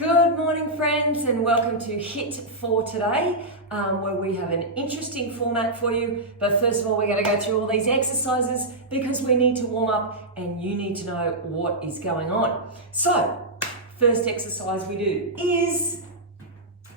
Good morning, friends, and welcome to Hiit for today, where we have an interesting format for you. But first of all, we're going to go through all these exercises because we need to warm up and you need to know what is going on. So, first exercise we do is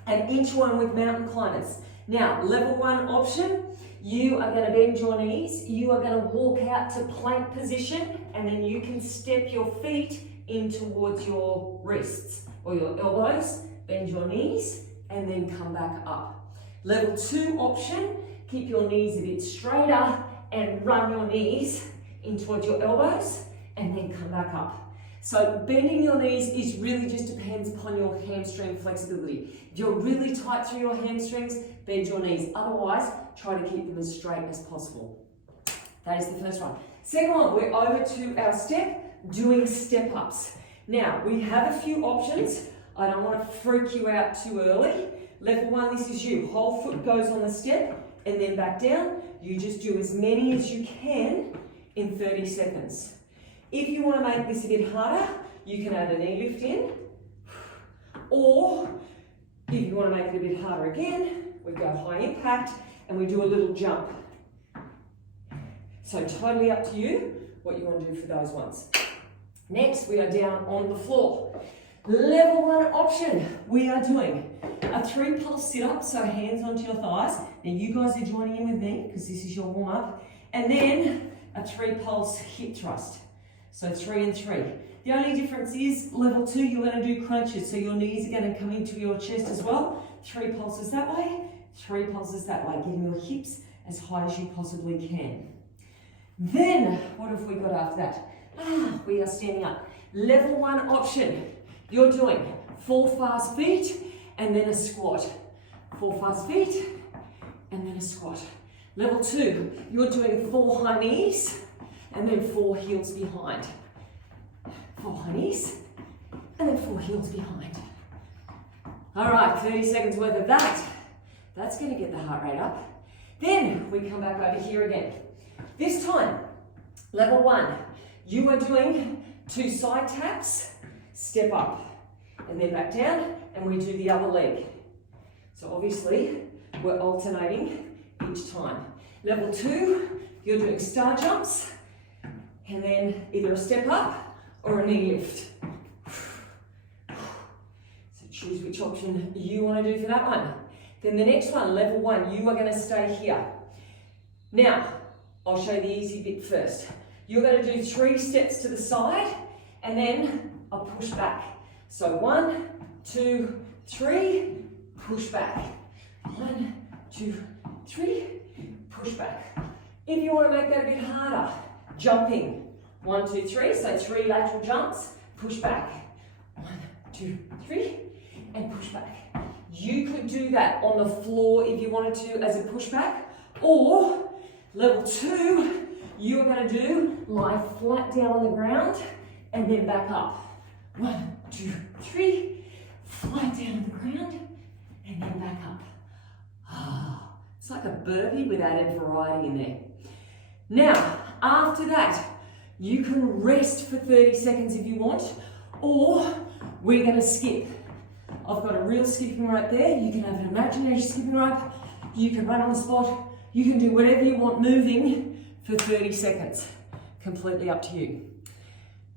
an inchworm with mountain climbers. Now, level 1 option, you are going to bend your knees, you are going to walk out to plank position, and then you can step your feet in towards your wrists or your elbows, bend your knees, and then come back up. Level 2 option, keep your knees a bit straighter and run your knees in towards your elbows, and then come back up. So bending your knees is really just depends upon your hamstring flexibility. If you're really tight through your hamstrings, bend your knees. Otherwise, try to keep them as straight as possible. That is the first one. Second one, we're over to our step, doing step-ups. Now, we have a few options. I don't want to freak you out too early. Level 1, this is you. Whole foot goes on the step and then back down. You just do as many as you can in 30 seconds. If you want to make this a bit harder, you can add a knee lift in. Or, if you want to make it a bit harder again, we go high impact and we do a little jump. So totally up to you what you want to do for those ones. Next, we are down on the floor. Level 1 option, we are doing a 3-pulse sit-up, so hands onto your thighs. Now you guys are joining in with me because this is your warm-up. And then a 3-pulse hip thrust. So 3 and 3. The only difference is level 2, you're going to do crunches, so your knees are going to come into your chest as well. 3 pulses that way, 3 pulses that way, getting your hips as high as you possibly can. Then, what have we got after that? We are standing up. Level 1 option, you're doing 4 fast feet and then a squat. 4 fast feet and then a squat. Level 2, you're doing 4 high knees and then 4 heels behind. 4 high knees and then 4 heels behind. All right, 30 seconds worth of that. That's going to get the heart rate up. Then we come back over here again. This time, level 1, you are doing 2 side taps, step up, and then back down, and we do the other leg. So obviously, we're alternating each time. Level 2, you're doing star jumps, and then either a step up or a knee lift. So choose which option you want to do for that one. Then the next one, level 1, you are going to stay here. Now, I'll show you the easy bit first. You're going to do 3 steps to the side and then a push back. So 1, 2, 3, push back. 1, 2, 3, push back. If you want to make that a bit harder, jumping. 1, 2, 3, so 3 lateral jumps, push back. 1, 2, 3, and push back. You could do that on the floor if you wanted to as a pushback, or level 2, you are going to do lie flat down on the ground and then back up. 1, 2, 3, flat down on the ground and then back up. It's like a burpee with added variety in there. Now, after that, you can rest for 30 seconds if you want, or we're going to skip. I've got a real skipping rope there. You can have an imaginary skipping rope. You can run on the spot. You can do whatever you want moving for 30 seconds. Completely up to you.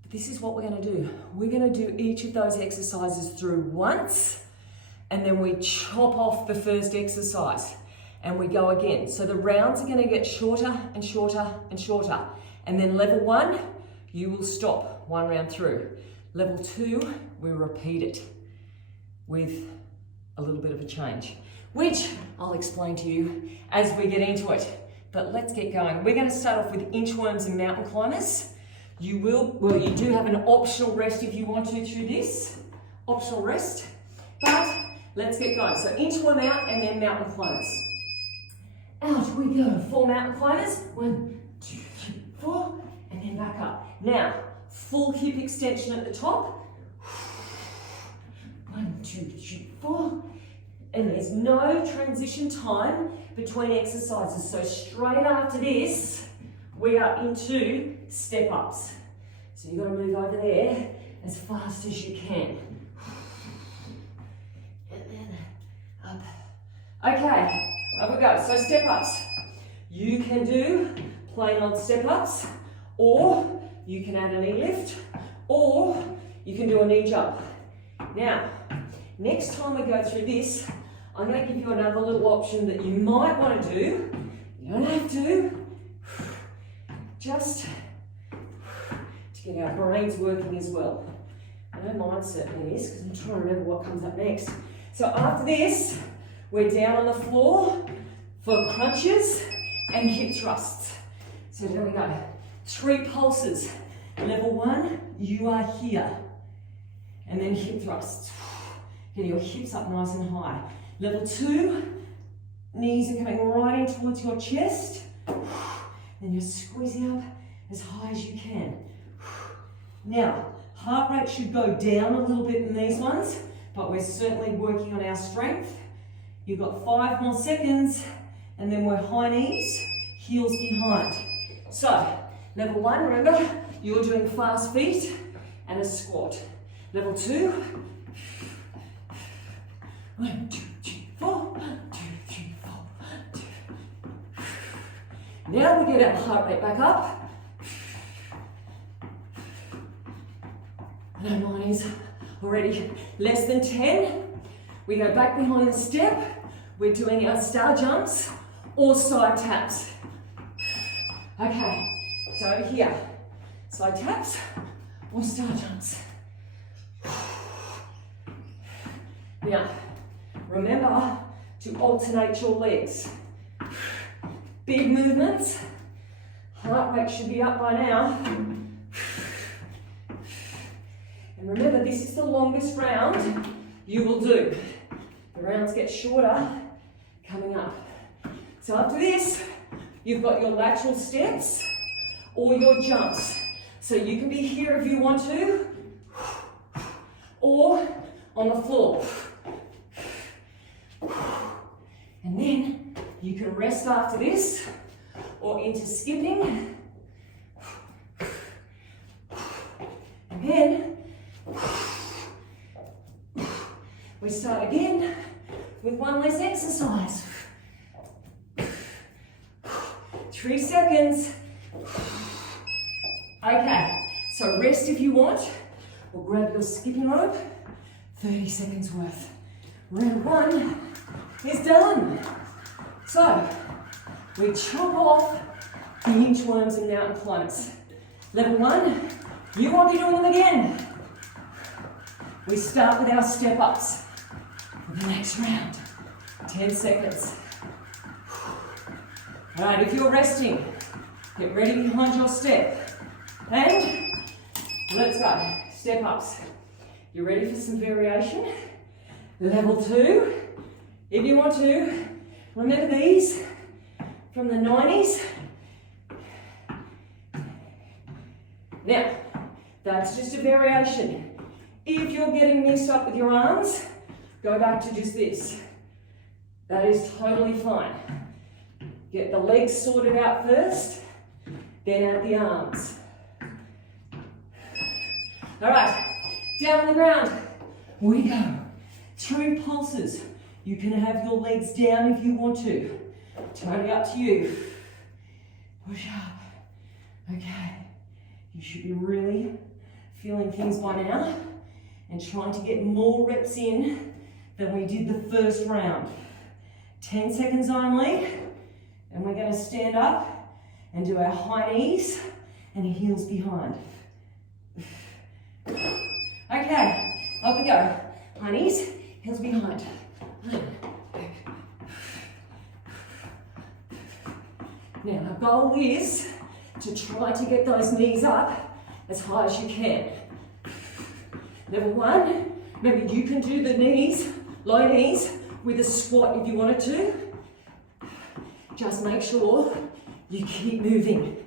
But this is what we're going to do. We're going to do each of those exercises through once, and then we chop off the first exercise and we go again. So the rounds are going to get shorter and shorter and shorter. And then level 1, you will stop 1 round through. Level 2, we repeat it with a little bit of a change, which I'll explain to you as we get into it. But let's get going. We're going to start off with inchworms and mountain climbers. You do have an optional rest if you want to through this. Optional rest. But let's get going. So inchworm out and then mountain climbers. Out we go. 4 mountain climbers. 1, 2, 3, 4. And then back up. Now, full hip extension at the top. 1, 2, 3, 4. And there's no transition time between exercises. So straight after this, we are into step ups. So you've got to move over there as fast as you can. Okay, up we go. So step ups. You can do plain old step ups, or you can add a knee lift, or you can do a knee jump. Now, next time we go through this, I'm going to give you another little option that you might want to do. You don't have to. Just to get our brains working as well. I know mine certainly is, because I'm trying to remember what comes up next. So after this, we're down on the floor for crunches and hip thrusts. So there we go. 3 pulses. Level 1, you are here. And then hip thrusts. Get your hips up nice and high. Level 2, knees are coming right in towards your chest. Then you're squeezing up as high as you can. Now, heart rate should go down a little bit in these ones, but we're certainly working on our strength. You've got 5 more seconds, and then we're high knees, heels behind. So, level 1, remember, you're doing fast feet and a squat. Level 2, 1, 2, 3, 4, 1, 2, 3, 4, 1, 2. Now we get our heart rate back up. No, mine is already less than 10. We go back behind the step. We're doing our star jumps or side taps. Okay, so here, side taps or star jumps. Now, remember to alternate your legs. Big movements. Heart rate should be up by now. And remember, this is the longest round you will do. The rounds get shorter coming up. So after this, you've got your lateral steps or your jumps. So you can be here if you want to, or on the floor. And then you can rest after this, or into skipping. And then we start again with one less exercise. 3 seconds. Okay, so rest if you want, or grab your skipping rope. 30 seconds worth. Round 1 is done. So, we chop off the inchworms and mountain climbers. Level 1, you won't be doing them again. We start with our step ups for the next round. 10 seconds. All right, if you're resting, get ready behind your step. And let's go. Step ups. You ready for some variation? Level 2, if you want to, remember these from the 90s. Now, that's just a variation. If you're getting mixed up with your arms, go back to just this. That is totally fine. Get the legs sorted out first, then add the arms. All right, down on the ground we go. 3 pulses. You can have your legs down if you want to. Totally up to you. Push up. Okay. You should be really feeling things by now and trying to get more reps in than we did the first round. 10 seconds only. And we're going to stand up and do our high knees and heels behind. Okay, up we go. High knees, heels behind. Now, our goal is to try to get those knees up as high as you can. Level 1, maybe you can do the knees, low knees, with a squat if you wanted to. Just make sure you keep moving.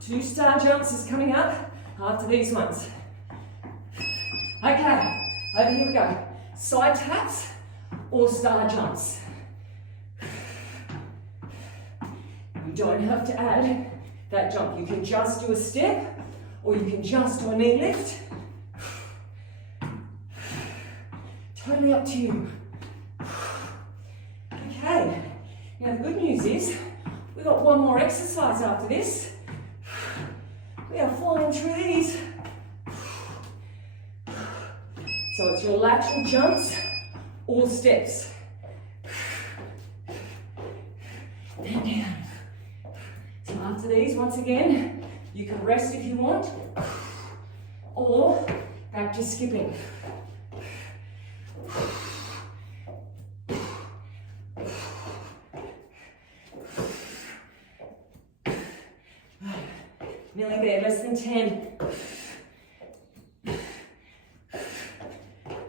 2 star jumps is coming up after these ones. Okay, over here we go. Side taps or star jumps. You don't have to add that jump. You can just do a step or you can just do a knee lift. Totally up to you. Now the good news is, we've got one more exercise after this. We are flying through these. So it's your lateral jumps or steps. And down. So after these, once again, you can rest if you want, or back to skipping. Nearly there, less than 10.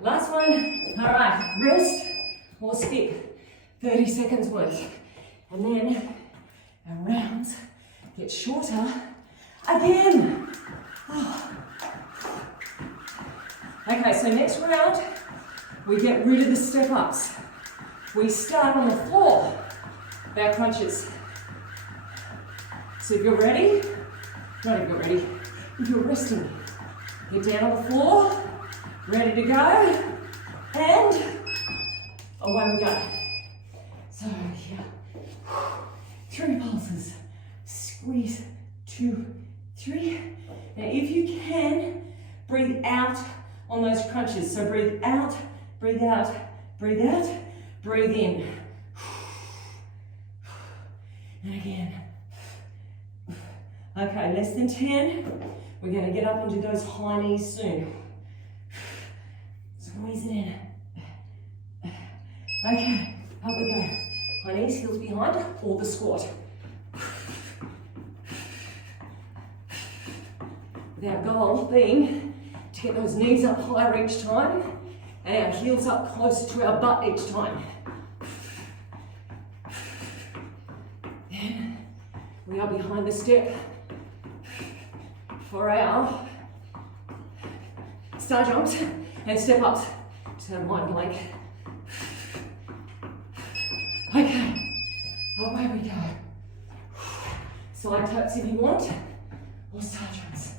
Last one. All right, rest or skip. 30 seconds worth. And then our rounds get shorter again. Oh. Okay, so next round, we get rid of the step ups. We start on the floor, back crunches. So if you're ready, not if you're ready, if you're resting, get down on the floor, ready to go, and away we go. So here, 3 pulses, squeeze, 2, 3. Now if you can, breathe out on those crunches. So breathe out, breathe out, breathe out, breathe in. And again. Okay, less than 10. We're going to get up into those high knees soon. Squeeze it in. Okay, up we go. High knees, heels behind, or the squat. With our goal being to get those knees up higher each time and our heels up closer to our butt each time. Then we are behind the step for our star jumps and step ups. Just have mind blank. Okay, away we go. Side tucks if you want, or star jumps.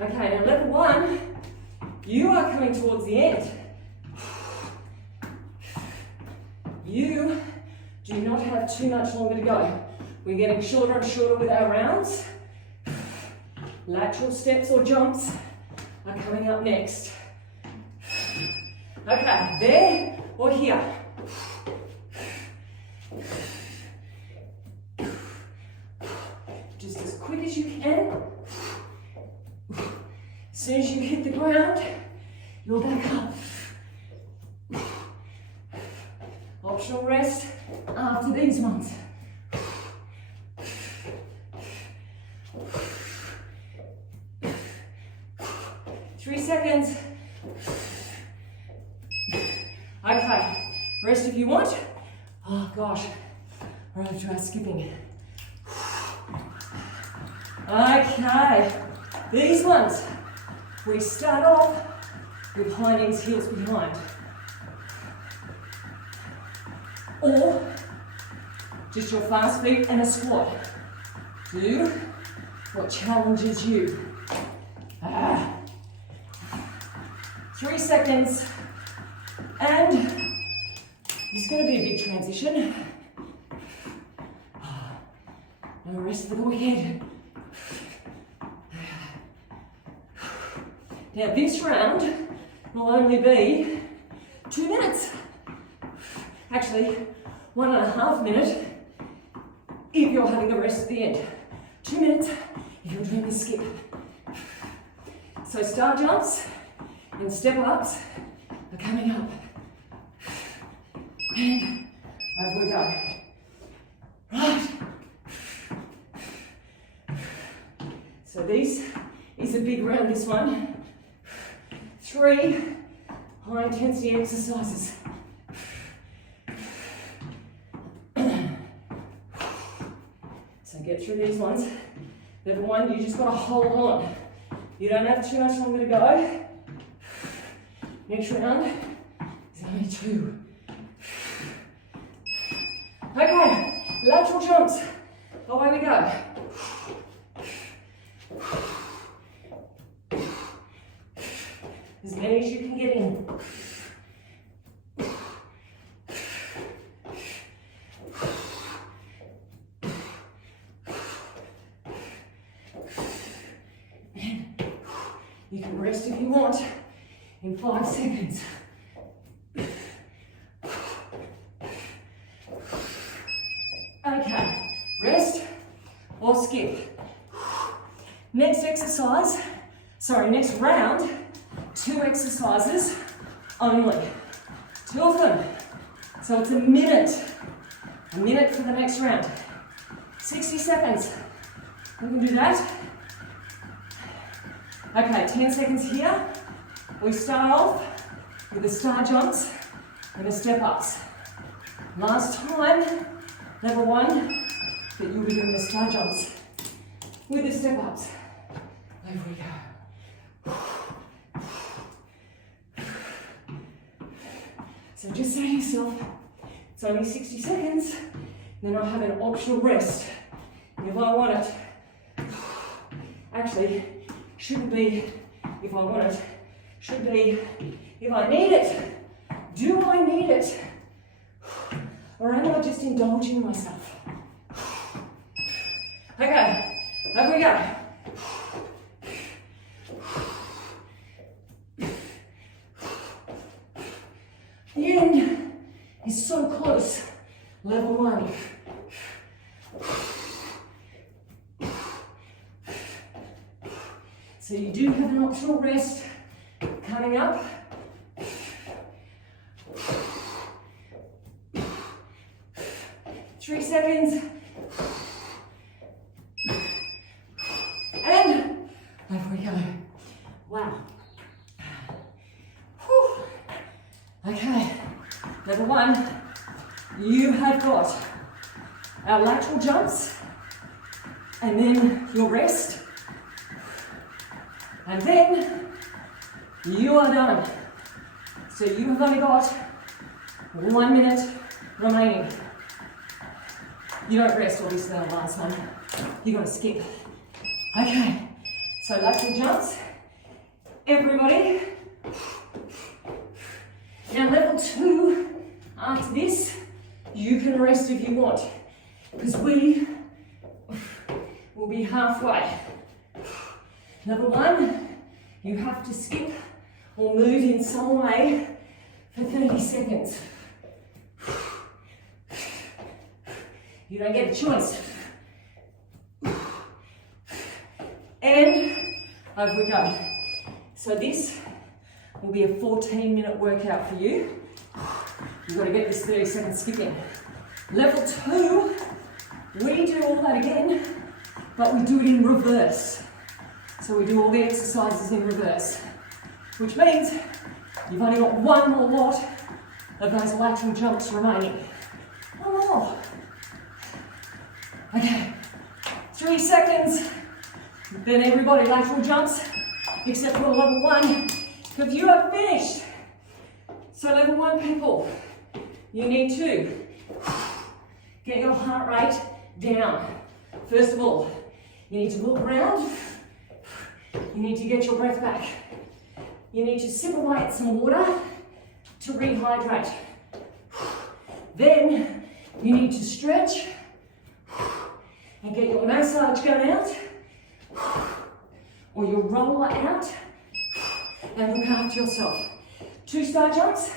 Okay, now level 1, you are coming towards the end. You do not have too much longer to go. We're getting shorter and shorter with our rounds. Lateral steps or jumps are coming up next. Okay, there or here. Just as quick as you can. As soon as you hit the ground, you're back up. Optional rest after these ones. Three seconds. Okay, rest if you want. Oh gosh, we're going to try skipping. Okay, these ones, we start off with high knees, heels behind. Or just your fast feet and a squat. Do what challenges you. 3 seconds. And it's going to be a big transition. No rest for the wicked. Now this round will only be 2 minutes. Actually, 1.5 minutes if you're having a rest at the end. 2 minutes if you're doing the skip. So star jumps and step ups are coming up. And over we go. Right. So this is a big round, this one. 3 high intensity exercises. So get through these ones. Level 1, you just got to hold on. You don't have too much longer to go. Next round is only 2. Okay, lateral jumps. Away we go. As many as you can get in. And you can rest if you want in 5 seconds. Okay, rest or skip. Next round, 2 exercises only. 2 of them. So it's a minute for the next round. 60 seconds. We can do that. Okay, 10 seconds here. We start off with the star jumps and the step ups. Last time, level 1, that you'll be doing the star jumps with the step ups. Over we go. So just say to yourself, it's only 60 seconds, then I'll have an optional rest if I want it. Actually, shouldn't be if I want it, should be if I need it. Do I need it? Or am I just indulging myself? Okay, over we go. The end is so close. Level 1. So you do have an optional rest coming up. Three seconds. And over we go. Wow. Whew. Okay, level 1, you have got our lateral jumps, and then your rest, and then you are done. So you have only got 1 minute remaining. You don't rest, obviously, on the last one. You've got to skip. Okay, so lateral jumps, everybody. Now level 2, after this, you can rest if you want, because we will be halfway. Level 1, you have to skip or move in some way for 30 seconds. You don't get a choice. And over we go. So this will be a 14-minute workout for you. You've got to get this 30-second skipping. Level 2, we do all that again, but we do it in reverse. So we do all the exercises in reverse, which means you've only got 1 more lot of those lateral jumps remaining. 1 more. Okay, 3 seconds. Then everybody lateral jumps, except for level 1, because you are finished. So level 1 people, you need to get your heart rate down. First of all, you need to look around. You need to get your breath back. You need to sip away at some water to rehydrate. Then you need to stretch and get your massage gun out or your roller out and look after yourself. 2 star jumps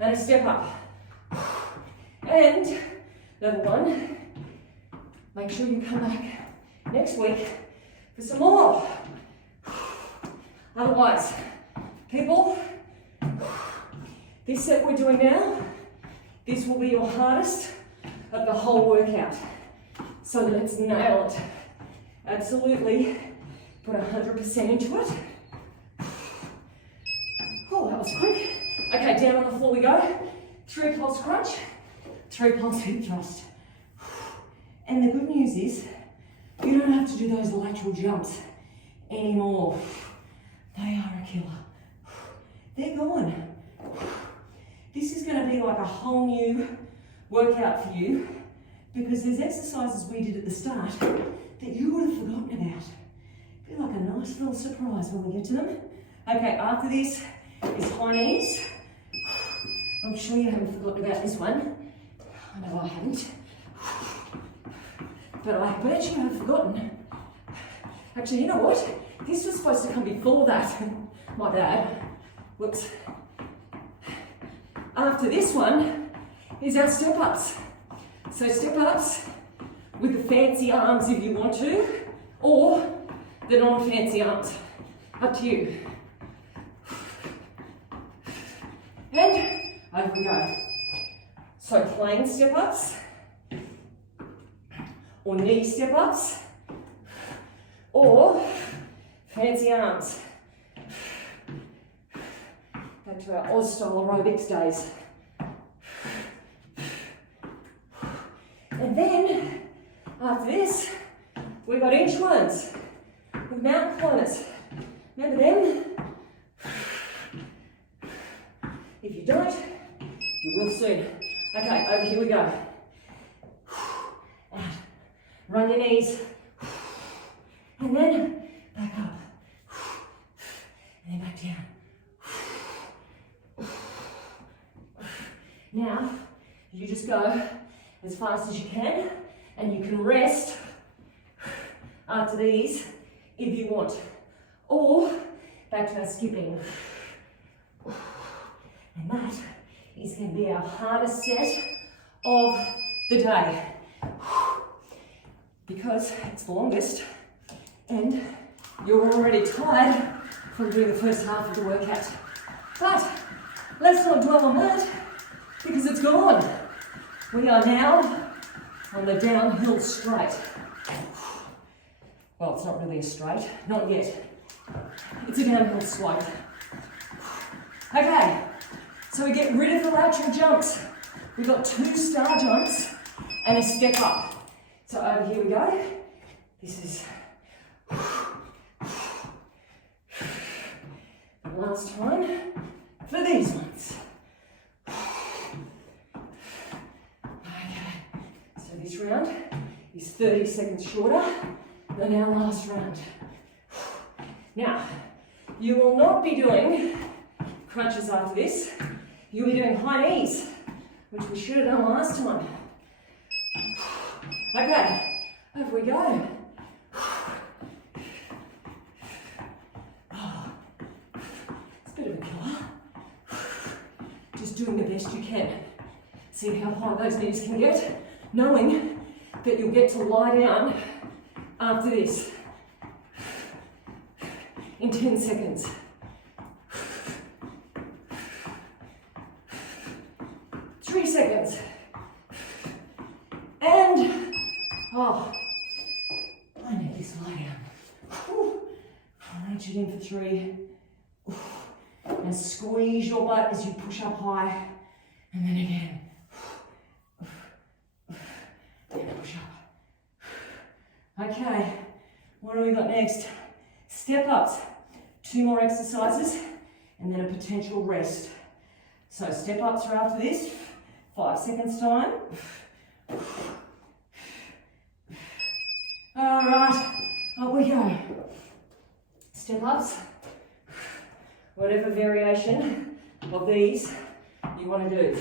and a step up. And level 1, make sure you come back next week for some more. Otherwise, people, this set we're doing now, this will be your hardest of the whole workout. So let's nail it. Absolutely put 100% into it. Oh, that was quick. Okay, down on the floor we go. 3 pulse crunch, 3 pulse hip thrust. And the good news is, you don't have to do those lateral jumps anymore. They are a killer. They're gone. This is going to be like a whole new workout for you, because there's exercises we did at the start that you would have forgotten about. Be like a nice little surprise when we get to them. Okay, after this, is high knees. I'm sure you haven't forgotten about this one. I know I haven't. But I bet you have forgotten. Actually, you know what? This was supposed to come before that. My bad. Whoops. After this one is our step-ups. So step-ups with the fancy arms if you want to, or the non-fancy arms. Up to you. And over we go. So plain step-ups, or knee step-ups, or fancy arms. Back to our Oz style aerobics days. And then, after this, we've got inchworms with mountain climbers. Remember them? If you don't, you will soon. Okay, over here we go. Out. Run your knees. And then back up. And then back down. Now, you just go as fast as you can, and you can rest after these if you want. Or back to our skipping. And that is going to be our hardest set of the day. Because it's the longest and you're already tired from doing the first half of the workout. But let's not dwell on that because it's gone. We are now on the downhill straight. Well, it's not really a straight, not yet. It's a downhill slope. Okay, so we get rid of the lateral jumps. We've got 2 star jumps and a step up. So over here we go. This is the last time for these ones. Okay, so this round is 30 seconds shorter than our last round. Now, you will not be doing crunches after this. You'll be doing high knees, which we should have done last time. Okay, over we go. It's a bit of a killer. Just doing the best you can. See how high those knees can get, knowing that you'll get to lie down after this in 10 seconds. Three seconds. And, oh, I need this lie down. Whew. Reach it in for 3. And squeeze your butt as you push up high. And then again. And push up. Okay, what do we got next? Step ups. 2 more exercises and then a potential rest. So step ups are after this. 5 seconds time. All right, up we go. Step ups. Whatever variation of these you want to do.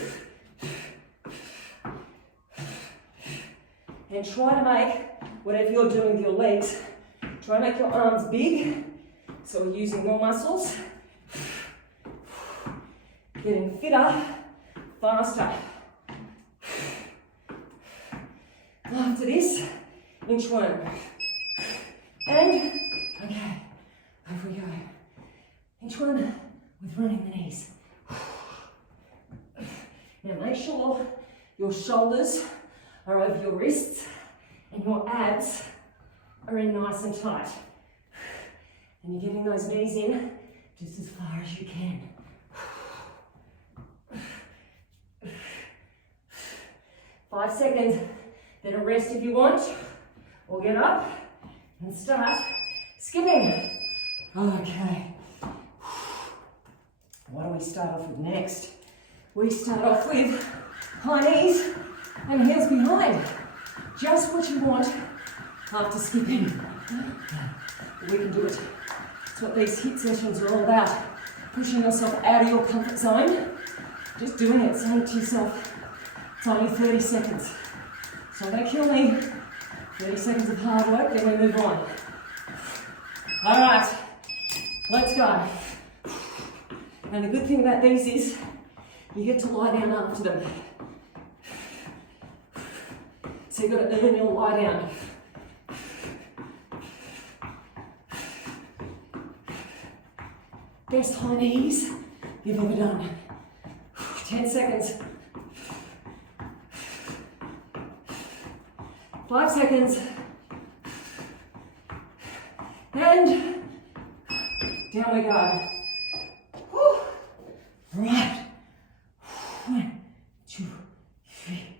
And try to make whatever you're doing with your legs, try to make your arms big, so we're using more muscles. Getting fitter, faster. After this, inchworm. And, okay, over we go. Inchworm with running the knees. Now make sure your shoulders are over your wrists and your abs are in nice and tight. And you're getting those knees in just as far as you can. 5 seconds, then a rest if you want, or get up and start skipping. Okay. What do we start off with next? We start off with high knees and heels behind. Just what you want after skipping. We can do it. That's what these HIIT sessions are all about. pushing yourself out of your comfort zone, just doing it, saying to yourself, it's only 30 seconds. It's not going to kill me. 30 seconds of hard work, then we move on. All right, let's go. And the good thing about these is you get to lie down after them. So you've got to earn your lie down. Best high knees you've ever done. 10 seconds. 5 seconds. And down we go. Whew. Right. 1, 2, 3.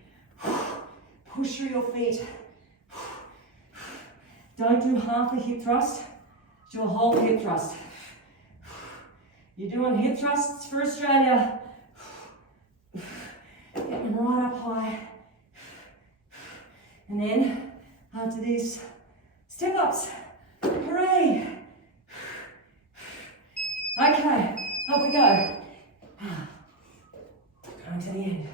Push through your feet. Don't do half a hip thrust, do a whole hip thrust. You're doing hip thrusts for Australia. Get them right up high. And then, after this, step ups. Hooray! Okay, up we go. Going to the end.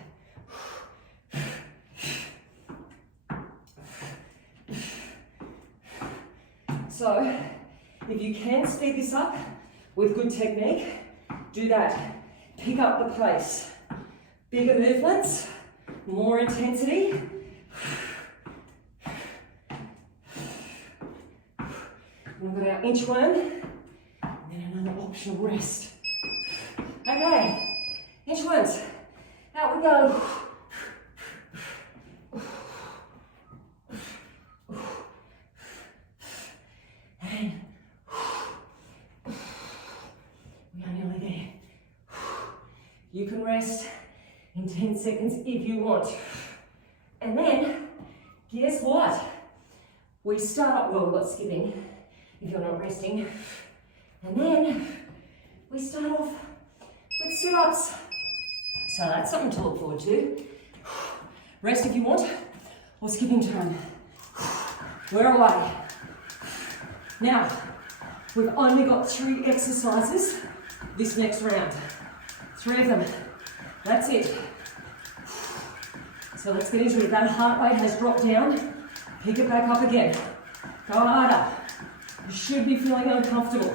So, if you can speed this up with good technique, do that. Pick up the pace. Bigger movements, more intensity. We've got our inchworm, and then another optional rest. Okay, inchworms, out we go. And we are nearly there. You can rest in 10 seconds if you want. And then, guess what? We start, well, we're not skipping if you're not resting. And then, we start off with sit-ups. So that's something to look forward to. Rest if you want, or skipping time. We're away. Now, we've only got 3 exercises this next round. 3 of them. That's it. So let's get into it. That heart rate has dropped down. Pick it back up again. Go harder. You should be feeling uncomfortable.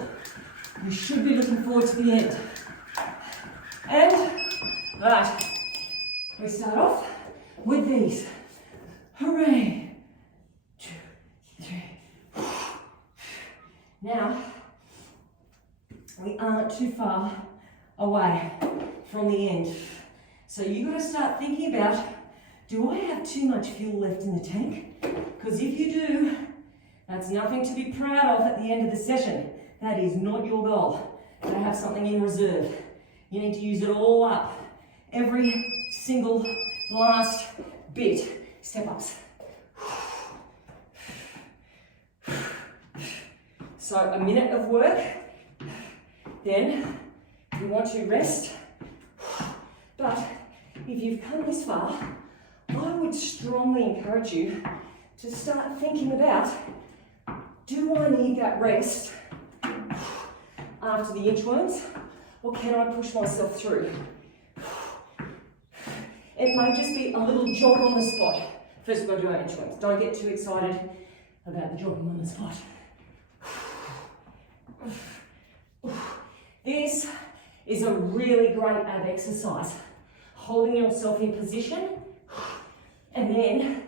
You should be looking forward to the end. And, all right, we start off with these. Hooray. 2, 3. Now, we aren't too far away from the end. So you've got to start thinking about, do I have too much fuel left in the tank? Because if you do, that's nothing to be proud of at the end of the session. That is not your goal, to have something in reserve. You need to use it all up. Every single last bit. Step ups. So a minute of work, then you want to rest. But if you've come this far, I would strongly encourage you to start thinking about, do I need that rest after the inchworms, or can I push myself through? It may just be a little jog on the spot. First we've got to do our inchworms. Don't get too excited about the jogging on the spot. This is a really great ab exercise. Holding yourself in position and then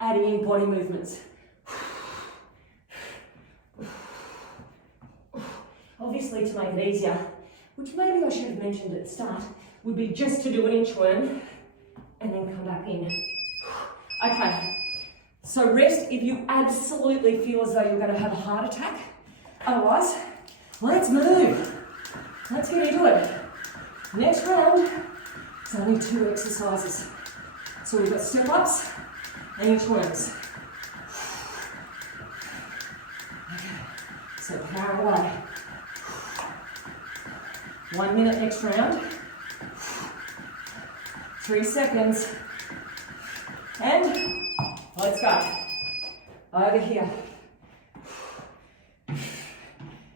adding in body movements. Obviously, to make it easier, which maybe I should have mentioned at the start, would be just to do an inchworm and then come back in. Okay, so rest if you absolutely feel as though you're going to have a heart attack. Otherwise, let's move. Let's get into it. Next round, it's only 2 exercises. So we've got step ups and inchworms. Okay, so power away. 1 minute next round. 3 seconds. And let's go. Over here.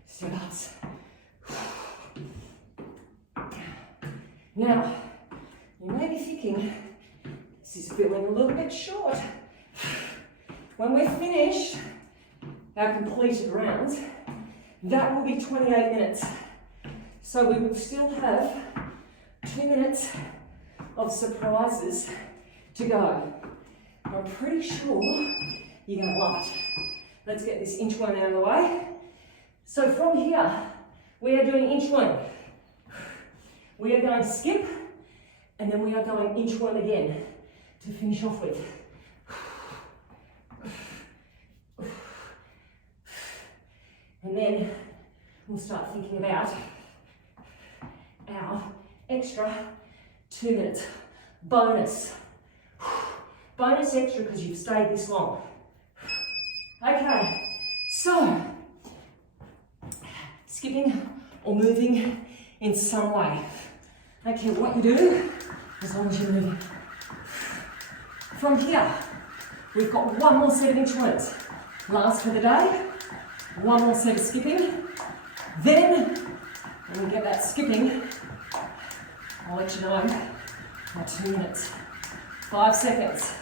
Step ups. Now, you may be thinking, this is feeling a little bit short. When we're finished our completed rounds, that will be 28 minutes. So we will still have 2 minutes of surprises to go. I'm pretty sure you're going to love it. Let's get this inchworm out of the way. So from here, we are doing inchworm. We are going skip, and then we are going inchworm again to finish off with. And then we'll start thinking about our extra 2 minutes. Bonus. Bonus extra because you've stayed this long. Okay, so skipping or moving in some way. I don't care what you do, as long as you're moving. From here, we've got one more set of inchworms. Last for the day. One more set of skipping. Then, when we get that skipping, I'll let you know my 2 minutes. 5 seconds.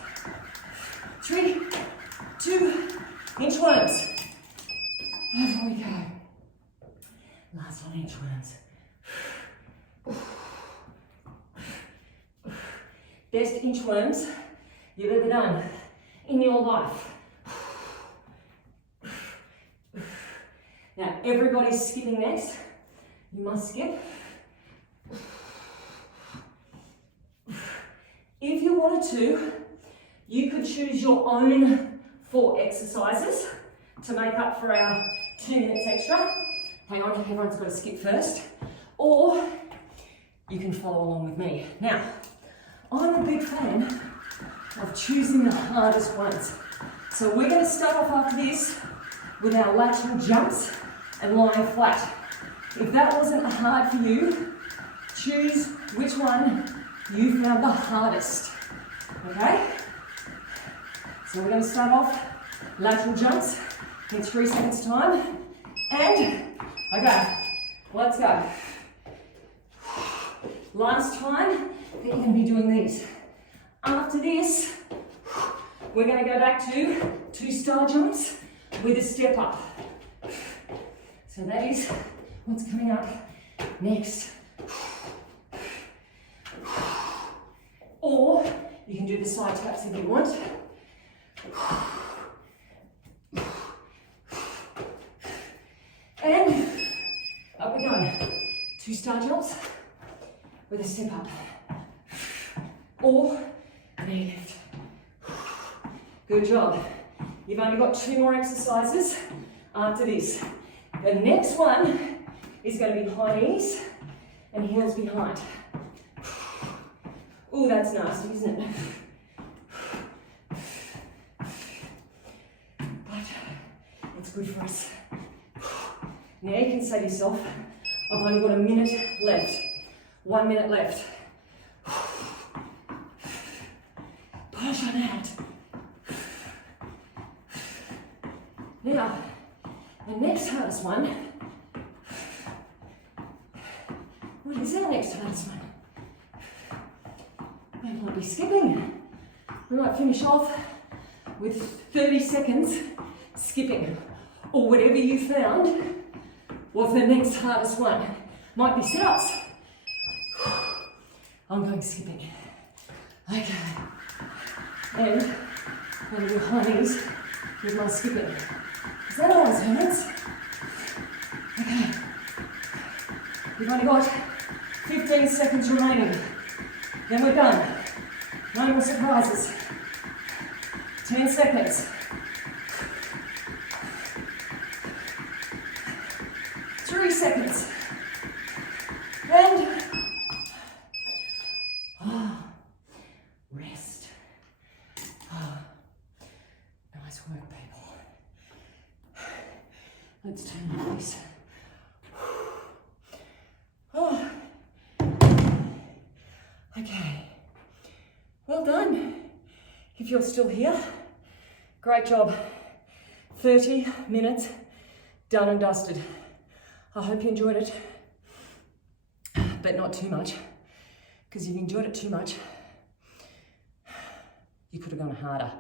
3, 2, inchworms. Over we go. Last one, inchworms. Best inchworms you've ever done in your life. Now, everybody's skipping next. You must skip. If you wanted to, you could choose your own 4 exercises to make up for our 2 minutes extra. Hang on, everyone's got to skip first. Or you can follow along with me. Now, I'm a big fan of choosing the hardest ones. So we're going to start off after this with our lateral jumps and lying flat. If that wasn't hard for you, choose which one you found the hardest. Okay? So we're going to start off lateral jumps in 3 seconds time. And, okay, let's go. Last time that you're going to be doing these. After this, we're going to go back to 2 star jumps with a step up. So that is what's coming up next. Or you can do the side taps if you want. And up we go. 2 star jumps with a step up. Or knee lift. Good job. You've only got 2 more exercises after this. The next one is going to be high knees and heels behind. Oh, that's nasty, isn't it? But it's good for us. Now you can say to yourself, I've only got a minute left. 1 minute left. Push on out. Now, the next hardest one. What is our next hardest one? We might be skipping. We might finish off with 30 seconds skipping, or whatever you found was the next hardest one. Might be sit-ups. I'm going skipping. Okay. And I'm going to do high knees with my skipping. Is that always hurts? Okay. We've only got 15 seconds remaining. Then we're done. No more surprises. 10 seconds. 3 seconds. And rest. Nice work, people. Let's turn off this. Okay. Well done. If you're still here, great job. 30 minutes done and dusted. I hope you enjoyed it, but not too much. because you've enjoyed it too much, you could have gone harder.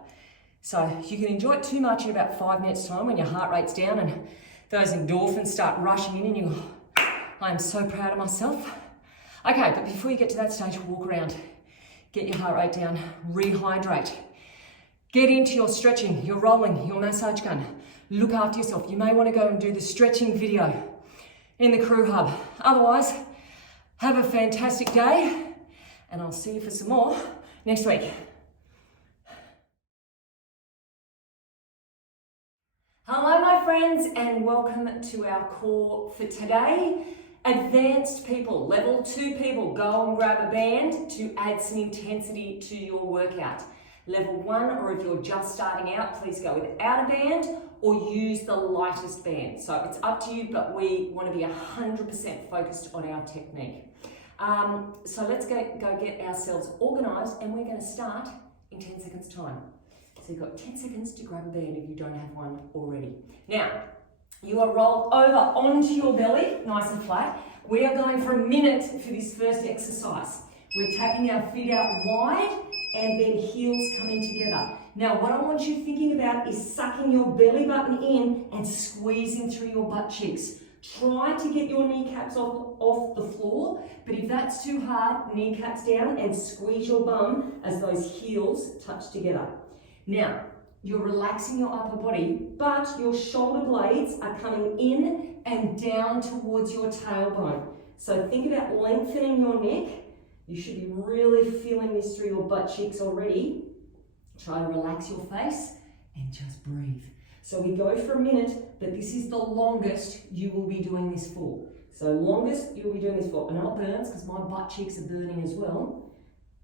So you can enjoy it too much in about 5 minutes time when your heart rate's down and those endorphins start rushing in and you go, I am so proud of myself. Okay, but before you get to that stage, walk around, get your heart rate down, rehydrate, get into your stretching, your rolling, your massage gun, look after yourself. You may want to go and do the stretching video in the crew hub. Otherwise, have a fantastic day and I'll see you for some more next week. Hello my friends and welcome to our core for today. Advanced people, level 2 people, go and grab a band to add some intensity to your workout. Level 1, or if you're just starting out, please go without a band or use the lightest band. So it's up to you, but we want to be 100% focused on our technique. So let's go get ourselves organised and we're going to start in 10 seconds time. So you've got 10 seconds to grab a band if you don't have one already. Now, you are rolled over onto your belly, nice and flat. We are going for a minute for this first exercise. We're tapping our feet out wide and then heels coming together. Now, what I want you thinking about is sucking your belly button in and squeezing through your butt cheeks. Try to get your kneecaps off the floor, but if that's too hard, kneecaps down and squeeze your bum as those heels touch together. Now, you're relaxing your upper body, but your shoulder blades are coming in and down towards your tailbone. So think about lengthening your neck. You should be really feeling this through your butt cheeks already. Try to relax your face and just breathe. So we go for a minute, but this is the longest you will be doing this for. So longest you'll be doing this for. I know it burns because my butt cheeks are burning as well.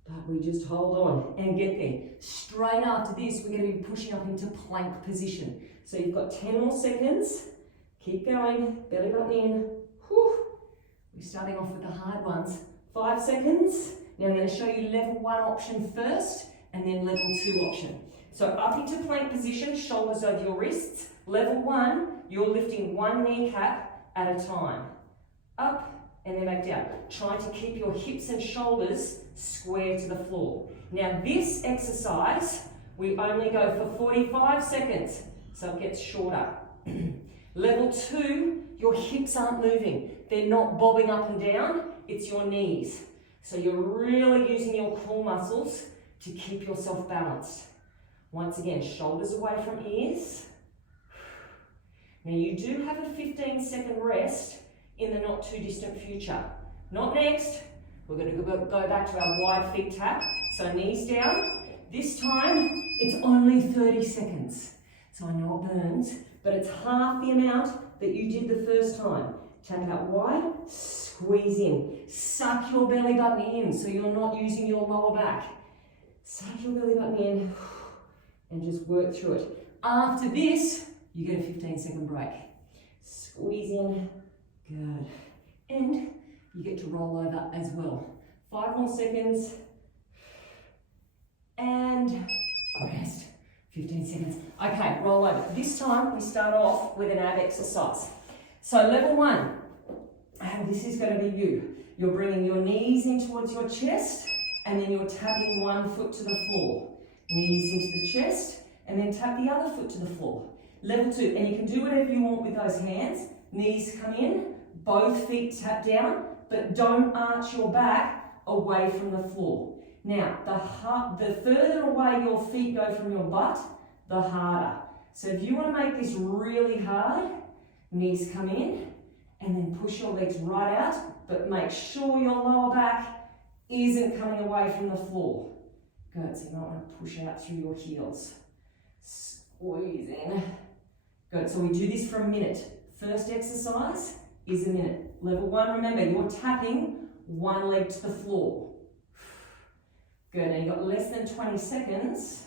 But we just hold on and get there. Straight after this, we're going to be pushing up into plank position. So you've got 10 more seconds. Keep going, belly button in. Whew. We're starting off with the hard ones. 5 seconds. Now I'm going to show you level 1 option first and then level 2 option. So up into plank position, shoulders over your wrists. Level 1, you're lifting one kneecap at a time. Up and then back down. Trying to keep your hips and shoulders square to the floor. Now this exercise, we only go for 45 seconds, so it gets shorter. Level 2, your hips aren't moving. They're not bobbing up and down, it's your knees. So you're really using your core muscles to keep yourself balanced. Once again, shoulders away from ears. Now you do have a 15-second rest in the not too distant future. Not next. We're going to go back to our wide feet tap. So knees down. This time, it's only 30 seconds. So I know it burns, but it's half the amount that you did the first time. Tap out wide, squeeze in. Suck your belly button in so you're not using your lower back. Suck your belly button in and just work through it. After this, you get a 15-second break. Squeeze in. Good. And you get to roll over as well. 5 more seconds. And rest. 15 seconds. Okay, roll over. This time we start off with an ab exercise. So level 1, and this is going to be you. You're bringing your knees in towards your chest and then you're tapping one foot to the floor. Knees into the chest and then tap the other foot to the floor. Level 2, and you can do whatever you want with those hands. Knees come in, both feet tap down, but don't arch your back away from the floor. Now, the further away your feet go from your butt, the harder. So if you want to make this really hard, knees come in and then push your legs right out, but make sure your lower back isn't coming away from the floor. Good, so you might want to push out through your heels. Squeeze in. Good, so we do this for a minute. First exercise is a minute. Level 1, remember, you're tapping one leg to the floor. Good, now you've got less than 20 seconds.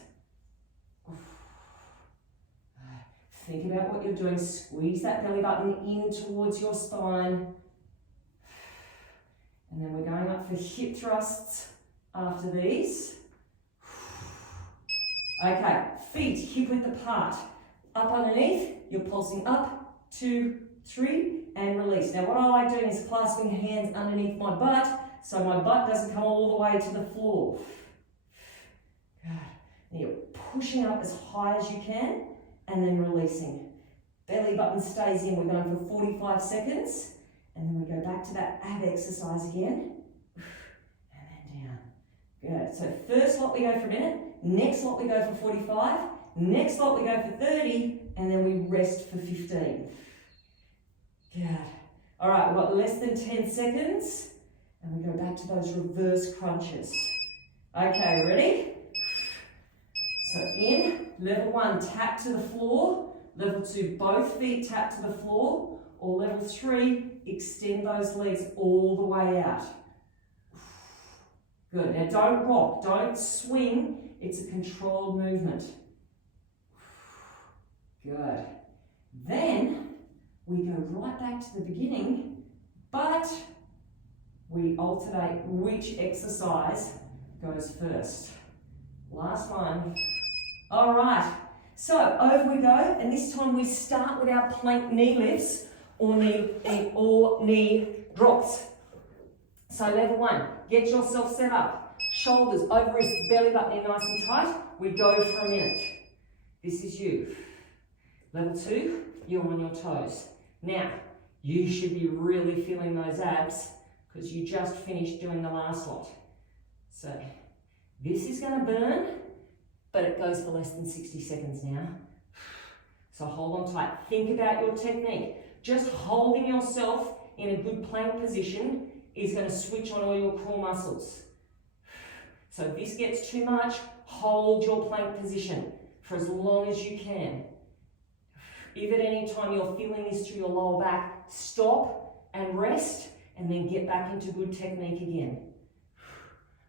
Think about what you're doing. Squeeze that belly button in towards your spine. And then we're going up for hip thrusts after these. Okay, feet hip width apart. Up underneath, you're pulsing up, 2, 3, and release. Now what I like doing is clasping hands underneath my butt so my butt doesn't come all the way to the floor. Good. Now you're pushing up as high as you can and then releasing. Belly button stays in. We're going for 45 seconds. And then we go back to that ab exercise again. And then down. Good. So first lot we go for a minute. Next lot we go for 45. Next lot we go for 30. And then we rest for 15. Good. All right, we've got less than 10 seconds. And we go back to those reverse crunches. Okay, ready? So in, level 1, tap to the floor. Level 2, both feet tap to the floor. Or level 3, extend those legs all the way out. Good. Now don't rock, don't swing. It's a controlled movement. Good. Then we go right back to the beginning, but we alternate which exercise goes first. Last one. All right. So over we go, and this time we start with our plank knee lifts or knee drops. So level 1, get yourself set up. Shoulders over wrists, belly button in nice and tight. We go for a minute. This is you. Level 2, you're on your toes. Now, you should be really feeling those abs because you just finished doing the last lot. So this is going to burn, but it goes for less than 60 seconds now. So hold on tight. Think about your technique. Just holding yourself in a good plank position is going to switch on all your core muscles. So if this gets too much, hold your plank position for as long as you can. If at any time you're feeling this through your lower back, stop and rest and then get back into good technique again.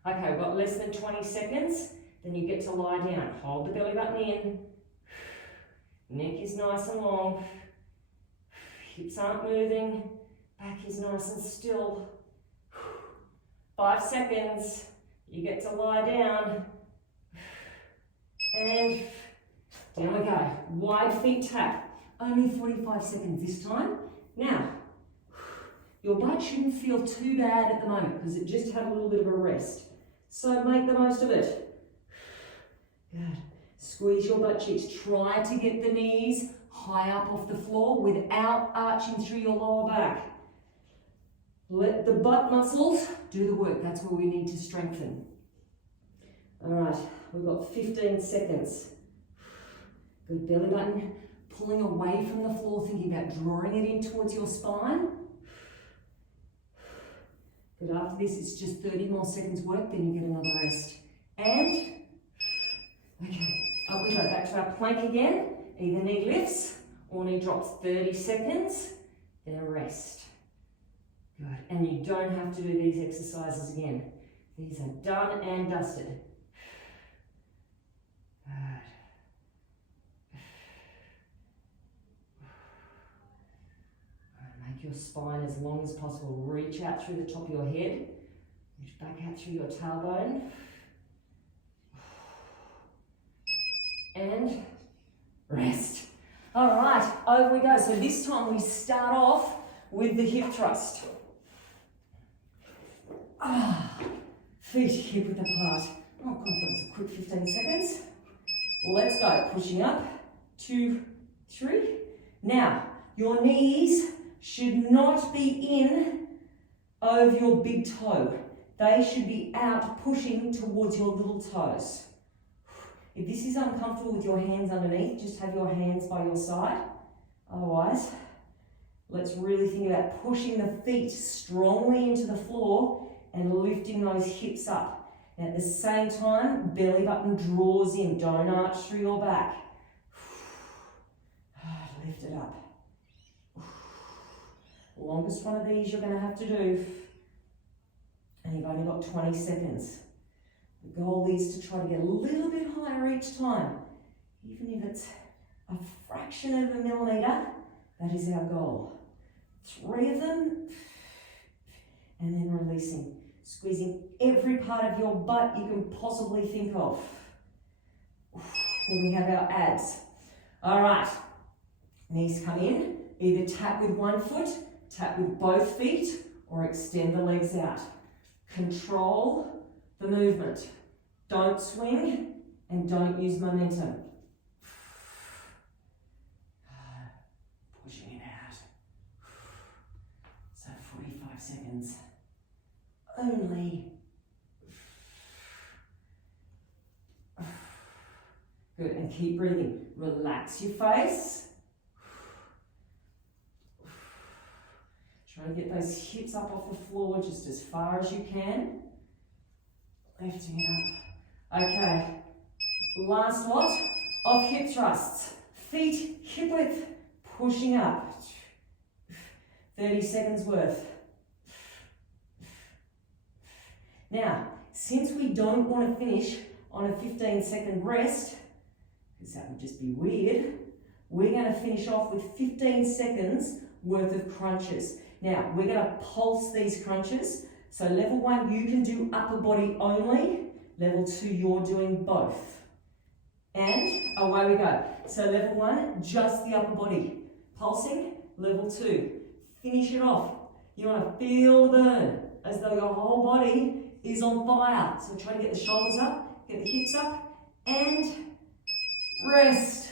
Okay, we've got less than 20 seconds. Then you get to lie down. Hold the belly button in. Neck is nice and long. Hips aren't moving. Back is nice and still. 5 seconds. You get to lie down. And down we go. Wide feet tap. Only 45 seconds this time. Now, your butt shouldn't feel too bad at the moment because it just had a little bit of a rest. So make the most of it. Good. Squeeze your butt cheeks. Try to get the knees high up off the floor without arching through your lower back. Let the butt muscles do the work. That's where we need to strengthen. All right, we've got 15 seconds. Good, belly button pulling away from the floor, thinking about drawing it in towards your spine. Good, after this it's just 30 more seconds work, then you get another rest. And okay, up we go, back to our plank again. Either knee lifts or knee drops. 30 seconds, then a rest. Good, and you don't have to do these exercises again. These are done and dusted. Good. Make your spine as long as possible. Reach out through the top of your head. Reach back out through your tailbone. And rest. All right, over we go. So this time we start off with the hip thrust. Feet hip width apart. Oh, God, that was a quick 15 seconds. Let's go. Pushing up. 2, 3. Now, your knees should not be in over your big toe. They should be out pushing towards your little toes. If this is uncomfortable with your hands underneath, just have your hands by your side. Otherwise, let's really think about pushing the feet strongly into the floor and lifting those hips up. And at the same time, belly button draws in. Don't arch through your back. Lift it up. Longest one of these you're going to have to do. And you've only got 20 seconds. The goal is to try to get a little bit higher each time. Even if it's a fraction of a millimetre, that is our goal. 3 of them, and then releasing. Squeezing every part of your butt you can possibly think of. Then we have our abs. All right, knees come in. Either tap with one foot, tap with both feet, or extend the legs out. Control the movement. Don't swing and don't use momentum. Pushing it out. So 45 seconds. Only. Good, and keep breathing. Relax your face. Try to get those hips up off the floor just as far as you can. Lifting it up. Okay, last lot of hip thrusts. Feet hip width, pushing up. 30 seconds worth. Now, since we don't want to finish on a 15-second rest, because that would just be weird, we're going to finish off with 15 seconds worth of crunches. Now, we're going to pulse these crunches. So level 1, you can do upper body only. Level 2, you're doing both. And away we go. So level 1, just the upper body. Pulsing. Level 2, finish it off. You want to feel the burn as though your whole body is on fire. So try to get the shoulders up, get the hips up, and rest.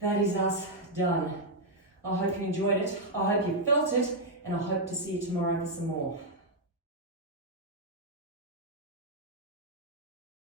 That is us done. I hope you enjoyed it. I hope you felt it, and I hope to see you tomorrow for some more.